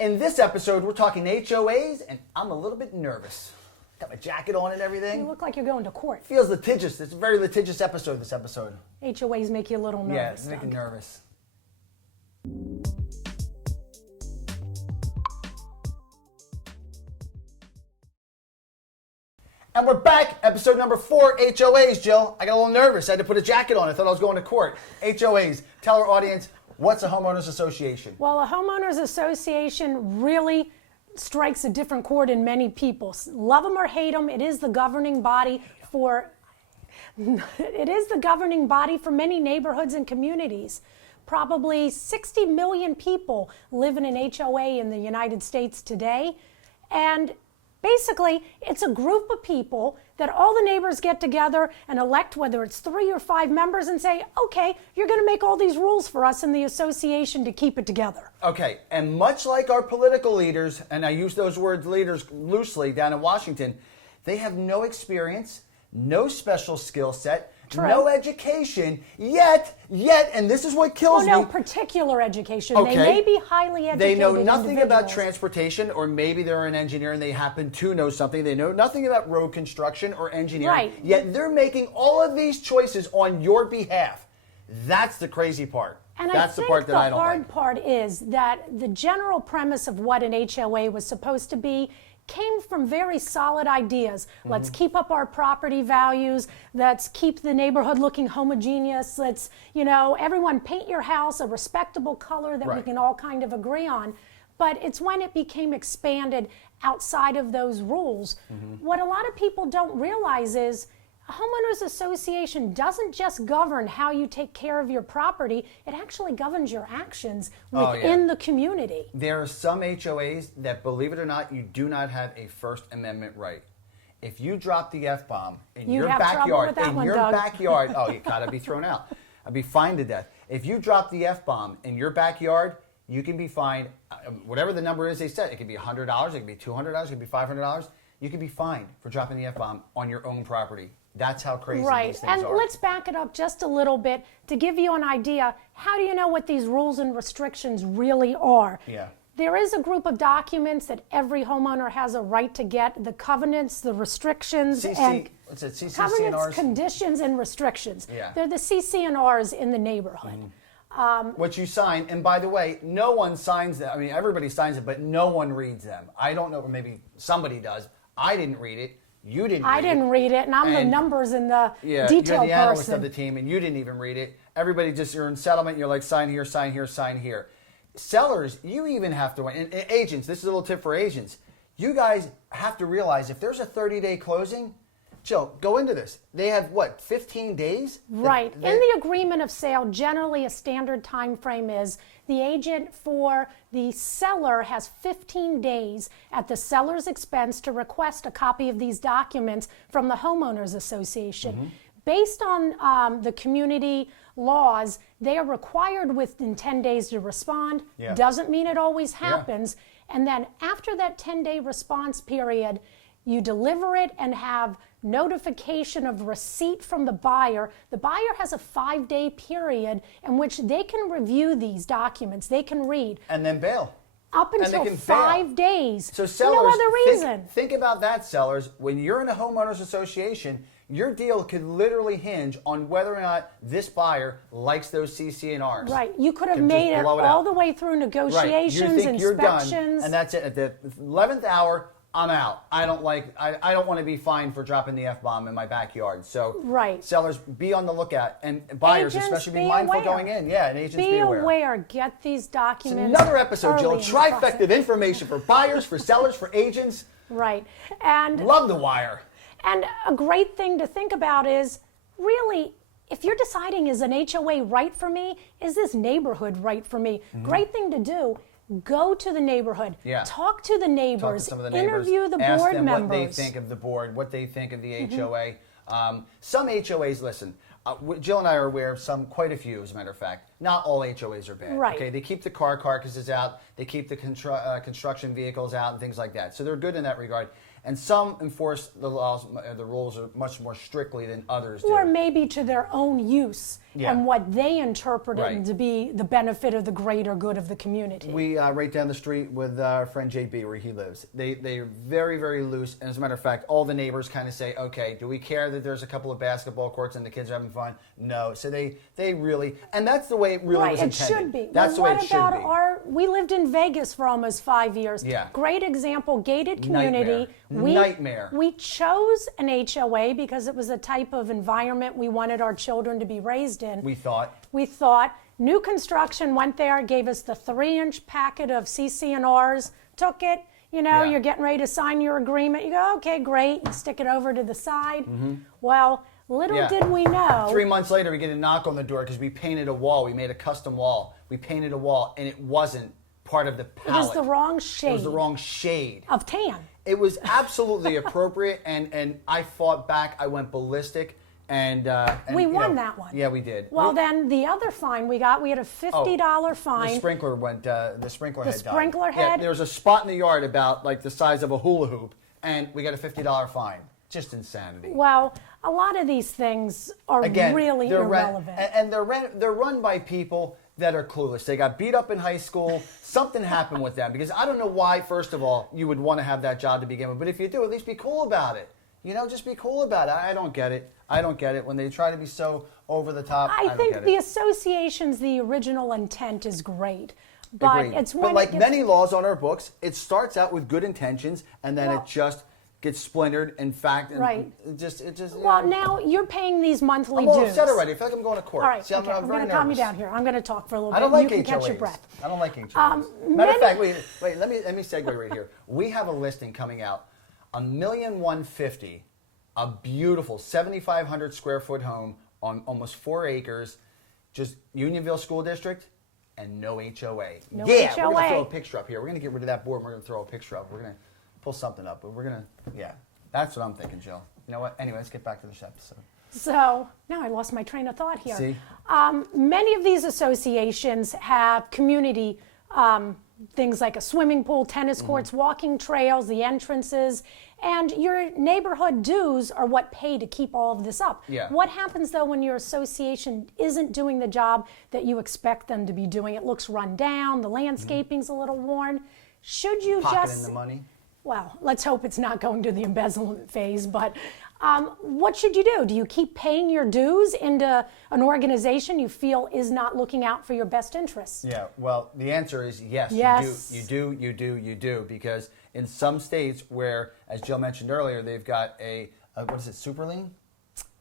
In this episode, we're talking HOAs, and I'm a little bit nervous. Got my jacket on and everything. You look like you're going to court. Feels litigious. It's a very litigious episode, this episode. HOAs make you a little nervous. Yeah, it's making me nervous. And we're back, episode number 4, HOAs, Jill. I got a little nervous. I had to put a jacket on. I thought I was going to court. HOAs. Tell our audience, what's a homeowners association? Well, a homeowners association really strikes a different chord in many people. Love them or hate them, it is the governing body for many neighborhoods and communities. Probably 60 million people live in an HOA in the United States today. And basically, it's a group of people that all the neighbors get together and elect, whether it's 3 or 5 members, and say, okay, you're going to make all these rules for us in the association to keep it together. Okay, and much like our political leaders, and I use those words leaders loosely down in Washington, they have no experience, no special skill set, True. No education, yet, and this is what kills me. No particular education. Okay. They may be highly educated They know nothing about individuals. transportation, or maybe they're an engineer and they happen to know something. They know nothing about road construction or engineering, Right. Yet they're making all of these choices on your behalf. That's the crazy part. And That's I think the part that I don't hard like. part is that the general premise of what an HOA was supposed to be came from very solid ideas. Let's keep up our property values. Let's keep the neighborhood looking homogeneous. Let's, everyone paint your house a respectable color that we Right. can all kind of agree on. But it's when it became expanded outside of those rules. What a lot of people don't realize is a homeowners association doesn't just govern how you take care of your property, it actually governs your actions within the community. There are some HOAs that, believe it or not, you do not have a First Amendment right. If you drop the F-bomb in your backyard, oh, you gotta be thrown out. I'd be fined to death. If you drop the F-bomb in your backyard, you can be fined, whatever the number is they said. It could be $100, it could be $200, it could be $500. You can be fined for dropping the F-bomb on your own property. That's how crazy these things and are. let's back it up just a little bit to give you an idea. How do you know what these rules and restrictions really are? Yeah. There is a group of documents that every homeowner has a right to get, the covenants, the restrictions, what's it, CCNRs? covenants, conditions, and restrictions. Yeah. They're the CCNRs in the neighborhood. What you sign, and by the way, no one signs them. I mean, everybody signs it, but no one reads them. I don't know, or maybe somebody does. I didn't read it. You didn't read it. I didn't read it, and I'm the numbers and the detail you're the analyst person. of the team, and you didn't even read it. Everybody you're in settlement, you're like, sign here, sign here, sign here. Sellers, you even have to, and agents, this is a little tip for agents. You guys have to realize if there's a 30-day closing, Jill, go into this. They have, 15 days? Right. In the agreement of sale, generally a standard time frame is the agent for the seller has 15 days at the seller's expense to request a copy of these documents from the homeowners association. Based on the community laws, they are required within 10 days to respond. Yeah. Doesn't mean it always happens. And then after that 10-day response period, you deliver it and have notification of receipt from the buyer. The buyer has a 5-day period in which they can review these documents. They can read. And then bail. Up until 5 days. So sellers, no other reason. Think about that, sellers. When you're in a homeowners association, your deal could literally hinge on whether or not this buyer likes those CCNRs. Right. You could have made it all the way through negotiations, right. You think you're inspections. done, and that's it. At the 11th hour, I'm out. I don't want to be fined for dropping the F-bomb in my backyard. So sellers, be on the lookout. And buyers, agents, especially, be mindful going in. Yeah, and agents be aware. Be aware. Get these documents. It's another episode, Jill. Trifecta of information for buyers, for sellers, for agents. Right. And love the wire. And a great thing to think about is, really, if you're deciding, is an HOA right for me? Is this neighborhood right for me? Great thing to do. Go to the neighborhood. Yeah. Talk to the neighbors. Talk to some of the neighbors. Interview the Ask board them members. what they think of the board, what they think of the HOA. Some HOAs, listen, Jill and I are aware of quite a few, as a matter of fact. Not all HOAs are bad. Right. Okay, they keep the car carcasses out. They keep the construction vehicles out and things like that. So they're good in that regard. And some enforce the laws, the rules are much more strictly than others do. Or maybe to their own use and what they interpret it to be the benefit of the greater good of the community. We right down the street with our friend JB where he lives. They're very, very loose. And as a matter of fact, all the neighbors kind of say, okay, do we care that there's a couple of basketball courts and the kids are having fun? No. So they really, and that's the way it really was intended. It should be. That's the way it should be. What about we lived in Vegas for almost 5 years. Yeah. Great example, gated community. Nightmare. We chose an HOA because it was the type of environment we wanted our children to be raised in. We thought. New construction went there, gave us the 3-inch packet of CC&Rs, took it. You're getting ready to sign your agreement. You go, okay, great. You stick it over to the side. Well, little did we know. 3 months later, we get a knock on the door because we painted a wall. We made a custom wall. We painted a wall, and it wasn't part of the palette. It was the wrong shade. It was the wrong shade. Of tan. It was absolutely appropriate, and I fought back. I went ballistic. And we won that one. Yeah, we did. Well, then the other fine we had a $50 fine. The sprinkler went. The sprinkler head died. The sprinkler head. Yeah, there was a spot in the yard about like the size of a hula hoop, and we got a $50 fine. Just insanity. Well, a lot of these things are really irrelevant. And they're run by people that are clueless. They got beat up in high school. Something happened with them because I don't know why. First of all, you would want to have that job to begin with, but if you do, at least be cool about it. Just be cool about it. I don't get it. I don't get it when they try to be so over the top. I think the association's the original intent is great, but it's when like many laws on our books, it starts out with good intentions and then it just gets splintered. In fact, it just. Well, now you're paying these monthly dues. I'm all upset already. I feel like I'm going to court. All right, See, okay. I'm going to calm you down here. I'm going to talk for a little bit. I don't like you can HOAs. Catch your breath. I don't like HOAs. Matter of fact, wait. Let me segue right here. We have a listing coming out, $1,150,000. A beautiful 7,500 square foot home on almost 4 acres, just Unionville School District, and no HOA. No HOA. We're going to throw a picture up here. We're going to get rid of that board and we're going to throw a picture up. We're going to pull something up, but we're going to, that's what I'm thinking, Jill. You know what? Anyway, let's get back to this episode. So, now I lost my train of thought here. See? Many of these associations have community things like a swimming pool, tennis courts, walking trails, the entrances, and your neighborhood dues are what pay to keep all of this up. Yeah. What happens though when your association isn't doing the job that you expect them to be doing? It looks run down, the landscaping's a little worn. Should you Pocketing the money? Well, let's hope it's not going to the embezzlement phase, but what should you do? Do you keep paying your dues into an organization you feel is not looking out for your best interests? Yeah, well, the answer is yes. Yes. You do, because in some states where, as Jill mentioned earlier, they've got a what is it, super lien?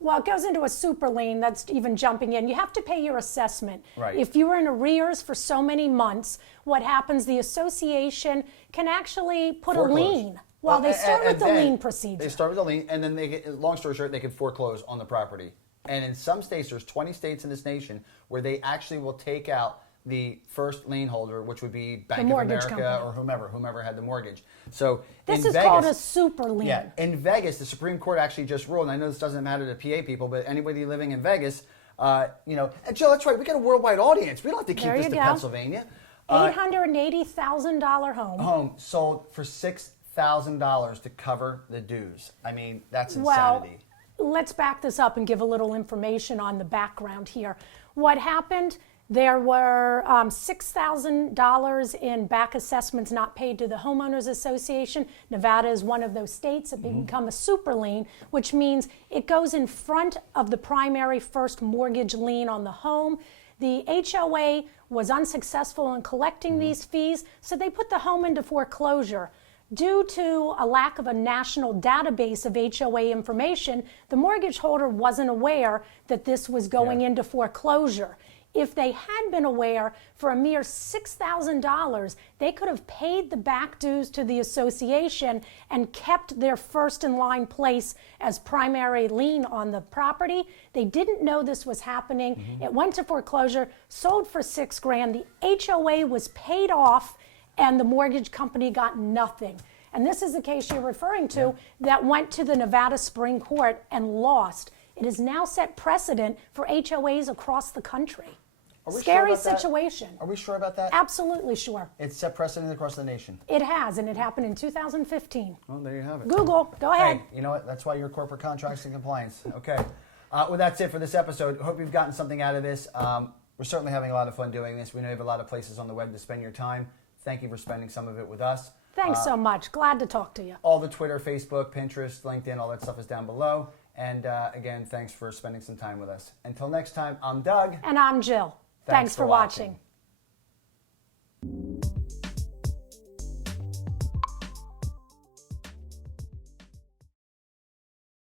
Well, it goes into a super lien. That's even jumping in. You have to pay your assessment. Right. If you were in arrears for so many months, what happens, the association can actually put a lien. Well, they start with the lien procedure. They start with the lien, and then they get, long story short, they can foreclose on the property. And in some states, there's 20 states in this nation where they actually will take out the first lien holder, which would be Bank of America company. Or whomever had the mortgage. So this is Vegas, called a super lien. Yeah, in Vegas, the Supreme Court actually just ruled, and I know this doesn't matter to PA people, but anybody living in Vegas, and Jill, that's right, we got a worldwide audience. We don't have to keep this to Pennsylvania. $880,000 home. Home sold for $6,000 to cover the dues. I mean, that's insanity. Well, let's back this up and give a little information on the background here. What happened? There were $6,000 in back assessments not paid to the Homeowners Association. Nevada is one of those states that become a super lien, which means it goes in front of the primary first mortgage lien on the home. The HOA was unsuccessful in collecting these fees, so they put the home into foreclosure. Due to a lack of a national database of HOA information, the mortgage holder wasn't aware that this was going into foreclosure. If they had been aware, for a mere $6,000, they could have paid the back dues to the association and kept their first in line place as primary lien on the property. They didn't know this was happening. It went to foreclosure, sold for $6,000. The HOA was paid off, and the mortgage company got nothing. And this is the case you're referring to that went to the Nevada Supreme Court and lost. It has now set precedent for HOAs across the country. Scary situation. Are we sure about that? Absolutely sure. It's set precedent across the nation. It has, and it happened in 2015. Well, there you have it. Google, go ahead. Hey, you know what? That's why you're corporate contracts and compliance. Okay. Well, that's it for this episode. Hope you've gotten something out of this. We're certainly having a lot of fun doing this. We know you have a lot of places on the web to spend your time. Thank you for spending some of it with us. Thanks so much. Glad to talk to you. All the Twitter, Facebook, Pinterest, LinkedIn, all that stuff is down below. And again, thanks for spending some time with us. Until next time, I'm Doug. And I'm Jill. Thanks for watching.